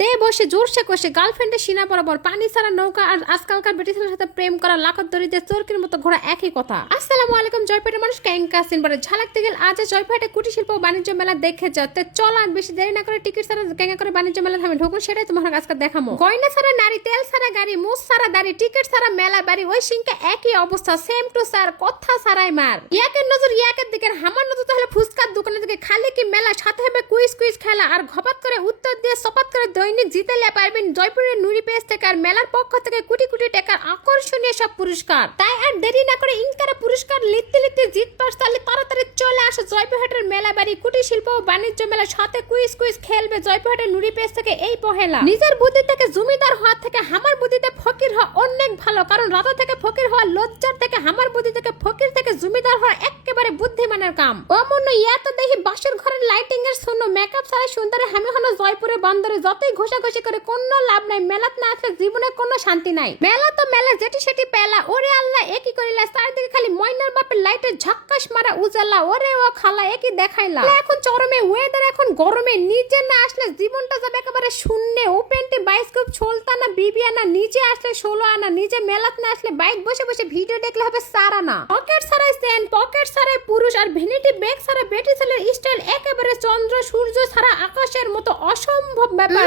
দে বসে জোরসে কষে গার্লফ্রেন্ডের সিনা বরাবর পানি ছাড়া নৌকা আর আজকালকার ছেলের সাথে প্রেম করা লাখত দরিদ্রের চোরকির মতো ঘোরা একই কথা। আসসালামু আলাইকুম জয়পেটের মানুষ ক্যাঙ্কা সিনবারে ঝালাক থেকে আজ জয়পেটে কুটির শিল্প বাণিজ্য মেলা দেখে যাও তে চল আর বেশি দেরি না করে টিকিট ছাড়া ক্যাঙ্কা করে বাণিজ্য মেলা থামে। ঢুকুন সেটাই তোমার আজকে দেখামো। গয়না ছাড়া নারী, তেল ছাড়া গাড়ি, মুস ছাড়া দাড়ি, টিকিট ছাড়া মেলা বাড়ি, ওই সিংকে একই অবস্থা সেম টু স্যার কথা ছাড়াই মার। ইয়াকের নজর ইয়াকের দিকে আর হামার নজর তাহলে ফুচকার দোকানের দিকে খালি কি মেলা সাথে হবে কুইজ কুইজ খেলা আর ঘপাত করে উত্তর দিয়ে সপাত করে দৈনিক জিতে লে পারবেন জয়পুরের নুরি পেজ থেকে আর মেলার পক্ষ থেকে কোটি কোটি টাকার আকর্ষণীয় সব পুরস্কার। তাই আর দেরি না করে ইনকারে পুরস্কার লিখতে লিখতে জিত পাস, তাহলে তাড়াতাড়ি চলে আসো জয়পুরহাটের মেলা বাড়ি। কুটির শিল্প ও বাণিজ্য মেলা সাথে কুইজ কুইজ খেলবে জয়পুরহাটের নুরি পেজ থেকে এই পহেলা। নিজের বুদ্ধি থেকে জমিদার হওয়া থেকে হামার বুদ্ধিতে ফকির হওয়া অনেক ভালো, কারণ রাজা থেকে ফকির হওয়া, লজ্জার থেকে হামার বুদ্ধি থেকে ফকির থেকে জমিদার হওয়া একেবারে বুদ্ধিমানের কাম। অমন্য ইয়া তো দেখি বাসের ঘরের লাইটিং এর শূন্য মেকআপ ছাড়া সুন্দরে আমি হলো জয়পুরে বন্দরে যতই ঘষাঘষি করে কোনো লাভ নাই, মেলাত না আসলে জীবনে কোনো শান্তি নাই। মেলা তো মেলা, যেটি সেটি পেলা। ওরে আল্লাহ একই করিলা? চারদিকে খালি ময়নার বাপের লাইটের ঝক্কাস মারা উজালা। ওরে ও খালা একই দেখাইলা? এখন চরমে ওয়েদার এখন গরমে। নিচে না আসলে জীবনটা যাবে একেবারে শূন্যে। ওপেনটি বাইস্কোপ ছলতা না আনা নিচে আসলে ষোলো আনা নিজে মেলাত না আসলে বাইক বসে বসে ভিডিও দেখলে হবে সারা না পকেট সারাই সেন পকেট সারাই পুরুষ আর ভেনিটি ব্যাগ সারা বেটি সেলের স্টাইল একেবারে চন্দ্র সূর্য সারা আকাশের মতো অসম্ভব ব্যাপার।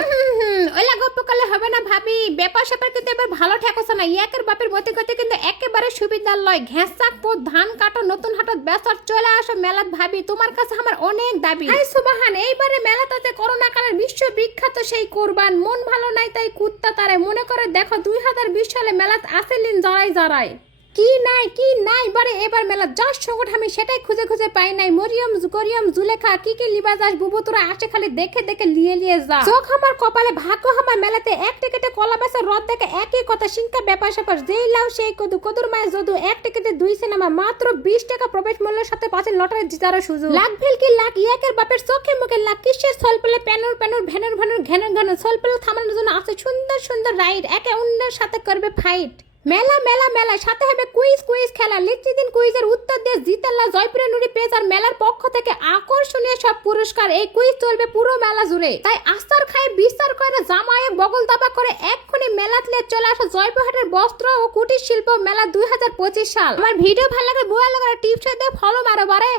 ওইলা গপ্প করলে হবে না ভাবি ব্যাপার স্যাপার কিন্তু এবার ভালো ঠেকছে না। ইয়াকের বাপের মতে গতি কিন্তু একেবারে সুবিধার লয় ঘেঁচাক পো ধান কাটো, নতুন হাটত বেসর চলে আসো মেলাত ভাবি, তোমার কাছে আমার অনেক দাবি। হাই সুবাহান, এইবারে মেলাটাতে করোনা কালের বিশ্ব বিখ্যাত সেই কোরবান, মন ভালো নাই তাই কুত্তা তারে। মনে করে দেখো দুই হাজার বিশ সালে মেলাত আসেলিন জড়াই জড়াই কি নাই কি নাই? বারে, এবার মেলা যার সংকট আমি সেটাই খুঁজে খুঁজে পাই নাই। মরিয়ম, গরিয়ম, জুলেখা, কি কি লিবা যাস বুবু তোরা আসে খালি দেখে দেখে লিয়ে লিয়ে যা। চোখ আমার কপালে, ভাগ্য আমার মেলাতে এক টিকেটে কলা বেসা রদ দেখে একই কথা, সিংকা ব্যাপার স্যাপার, যেই লাও সেই কদু, কদুর মায়ের যদু এক টিকেটে দুই সিনেমা, মাত্র বিশ টাকা প্রবেশ মূল্যের সাথে পাচ্ছে লটারি জিতারও সুযোগ। লাখ ভেল কি লাখ, ইয়াকের বাপের চোখে মুখে লাখ, কিসের সল পেলে প্যানুর প্যানুর ভ্যানুর ভ্যানুর ঘ্যানুর ঘ্যানুর সল পেলে থামানোর জন্য আছে সুন্দর সুন্দর রাইড, একে অন্যের সাথে করবে ফাইট মেলা মেলা মেলা। সাথে হবে কুইজ কুইজ খেলা। লিখছি দিন কুইজের উত্তর দিয়ে জিতাল্লা জয়পুরের নুড়ি পেজ আর মেলার পক্ষ থেকে আকর্ষণীয় সব পুরস্কার। এই কুইজ চলবে পুরো মেলা জুড়ে। তাই আস্তার খায় বিস্তার করে জামায়ে বগল দাবা করে এক্ষুনি মেলাত লিয়ে চলে আসা জয়পুরহাটের বস্ত্র ও কুটির শিল্প মেলা দুই হাজার পঁচিশ সাল। আমার ভিডিও ভালো লাগে বুয়া লাগার টিপস দিয়ে ফলো মারো বারে।